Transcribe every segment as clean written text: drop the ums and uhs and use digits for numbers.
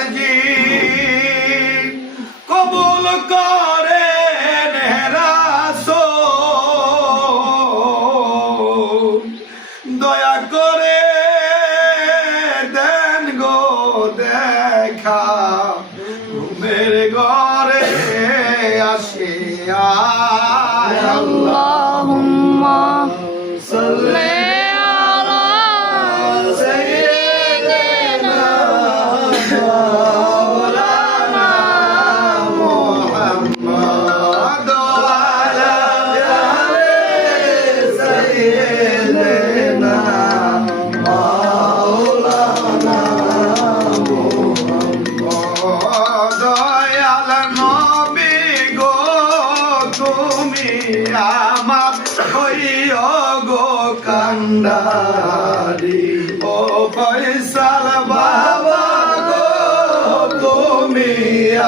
আরজি কবুল করেন রাসূল দয়া করে দেন গো দেখা ঘুমের ঘরে আসিয়া আল্লাহুম্মা সাল্লি আলা সাইয়্যিদিনা মাওলানা মুহাম্মদ ওয়া আলা আলি সাইয়্যিদিনা মাওলানা মুহাম্মদ দয়াল নবী গো তুমি আমার হইও গো কান্ডারি ও ফয়সাল বাবা গো তুমি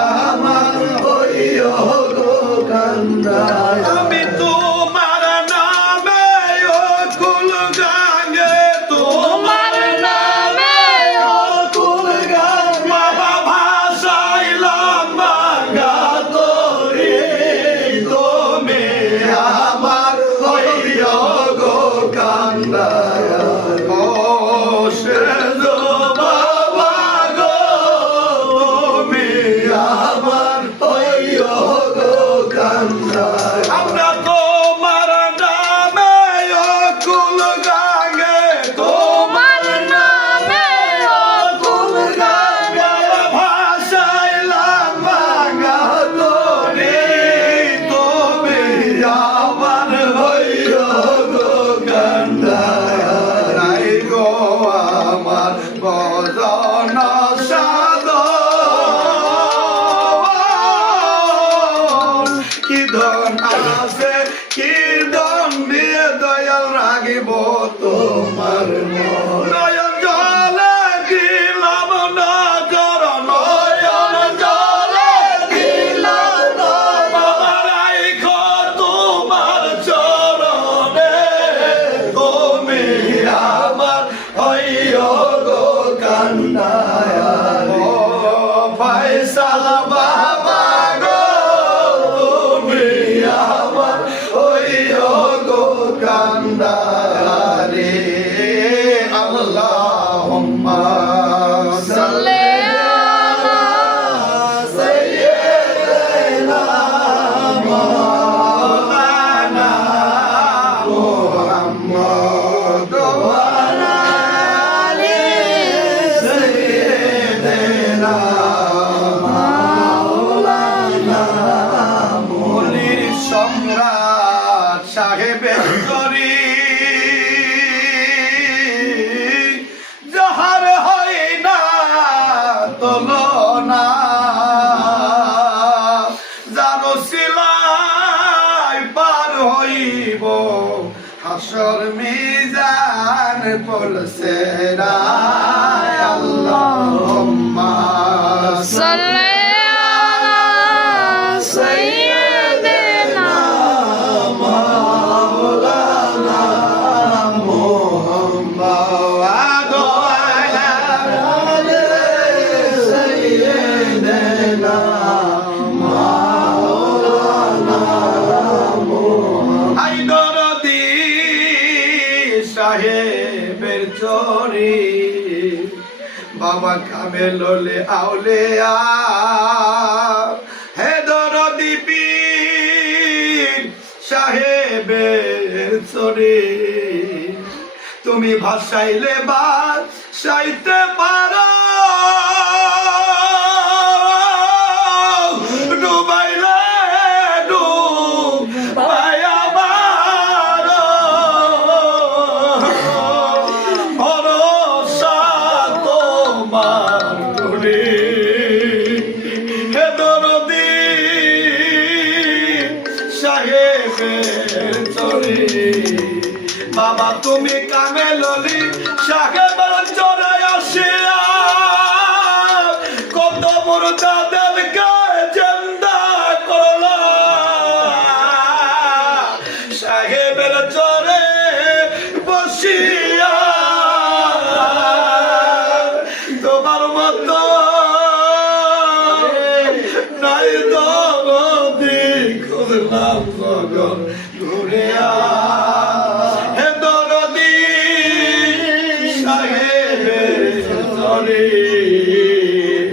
আমার হইও গো কান্ডারি আমি তোমার নামে কুল গাঙ্গে তোমার নামে কুল গাঙ্গে বাবা ভাসাইলাম বাঙ্গা তোরে তুমি আমার হইও গো কান্ডারি ও সেজো বাবা গো তুমি আমার হইও গো কান্ডারি আমরা তোমার নামে কুল গাঙ্গে তোমার নামে কুল গাঙ্গে ভাসাইলাম বাঙ্গা তোরে তুমি আমার হইও গো কান্ডারি গো আমার বদন সাধন কি ধন আছে কি ধন দিয়ে দয়াল রাগিব তোমার মন নয়ন জলে দিলাম নজর নয়ন জলে দিলাম নজর রাইখো তোমার চরণে তুমি আমার হইও গো কান্ডারি ও ফয়সাল বাবা গো তুমি আমার হইও গো কান্ডারি আল্লাহুম্মা সাল্লি আলা সাইয়্যিদিনা মাওলানা মুহাম্মদ ওয়া আলা আলি সাইয়্যিদিনা মাওলানা মুনির সম্রাট সাহেবের তরি যাহার হয় না তুলনা যার সিলাই পার হইব হাসর মিজান পলসে রায় আল্লাহুম্মা সাল্লি আলা সাইয়্যিদিনা মাওলানা মুহাম্মদ ওয়া আলা আলি সাইয়্যিদিনা মাওলানা আই দরদি সাহেবের চরি বাবা কামেললে আউলিয়া হে দরদি পীর সাহেবের চরি তুমি ভাসাইলে ভাসাইতে পারো ডুবাইলে ডুবাইয়া মারো ভরসা তোমার করি হে দরদি সাহেবের চরি বাবা তুমি কামেললি সাহেবের চরে আসিয়া কত মুর্দাদেরকে জিন্দা করলা সাহেবের চরে বসিয়া তোমার মতো গো ঘুরে হে দরদি সাহেবের তরে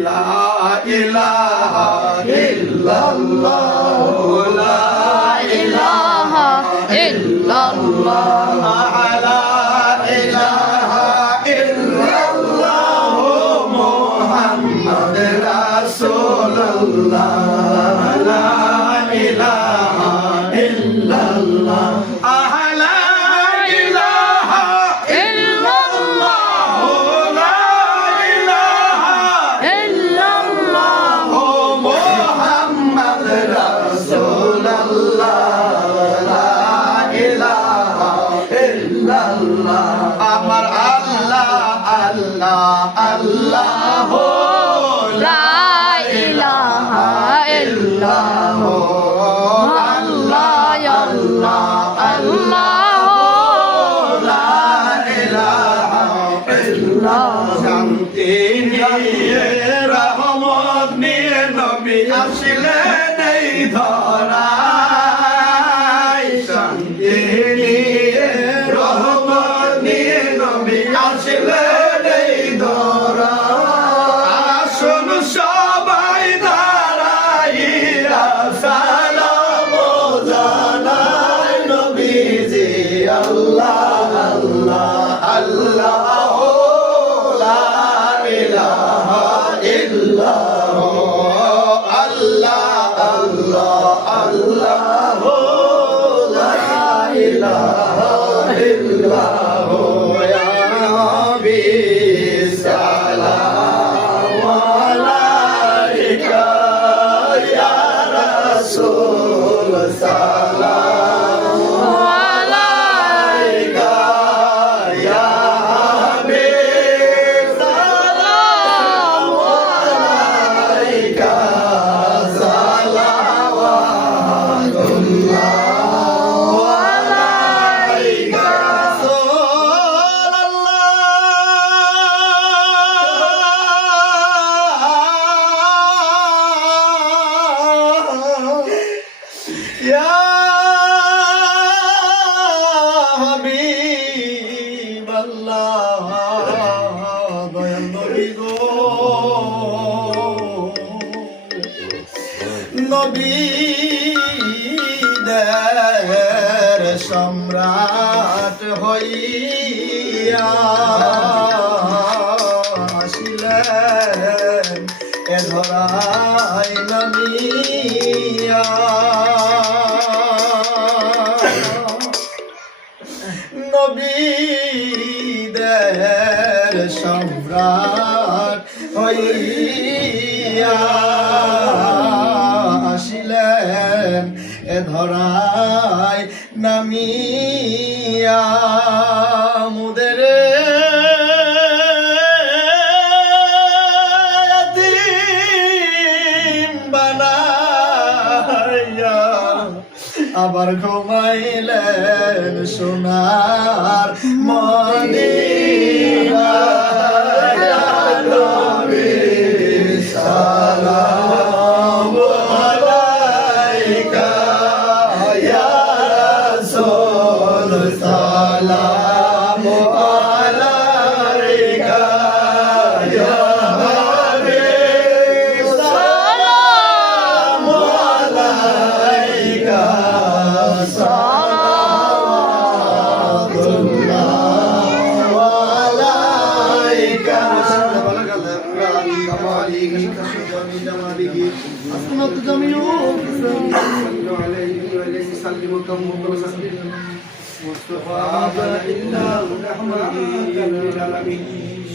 লা ইলাহা ইল্লাল্লাহ লা ইলাহা ইল্লাল্লাহ লা ইলাহা ইল্লাল্লাহ মুহাম্মদ রাসূলুল্লাহ লা ইলাহা ইল্লাল্লাহ লা ইলাহা ইল্লাল্লাহ লা ইলাহা ইল্লাল্লাহ মুহাম্মদ রাসূলুল্লাহ লা ইলাহা ইল্লাল্লাহ আমার আল্লাহ আল্লাহ আল্লাহ লা ইলাহা ইল্লাল্লাহ আল্লাহ আল্লাহ আল্লাহ লা ইলাহা ইল্লাল্লাহ শান্তি নিয়ে রহমত নিয়ে নবী আসলেন এই ধরায় শান্তি নিয়ে রহমত নিয়ে নবী আসলেন এই ধরায় আসুন সবাই দাঁড়াইয়া সালাম জানাই নবীজি আল্লাহ আল্লাহ আল্লাহ লা ইলাহা ইল্লাল্লাহ আল্লাহ আল্লাহ আল্লাহ লা ইলাহা ইল্লাল্লাহ ইয়া নবী সালাম আলাইকা ইয়া রাসূল সালাম আলাইকা ইয়া হাবিব সালাম আলাইকা সালাওয়াতুল্লাহ আলাইকা রাসূলুল্লাহ ইয়া হাবিবাল্লাহ দয়াল নবী গো নবীদের সম্রাট হইয়া আসিলেন এ ধরায় নামিয়া নবীদের সম্রাট হইয়া আসিলেন এ ধরায় নামিয়া মুদের দিন বানাইয়া আবার ঘুমাইলেন সোনার মদিনায় নবী সালাম আলাইকা ইয়া রাসূল সালাম আলাইকা ইয়া হাবিব সালাম আলাইকা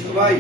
সবাই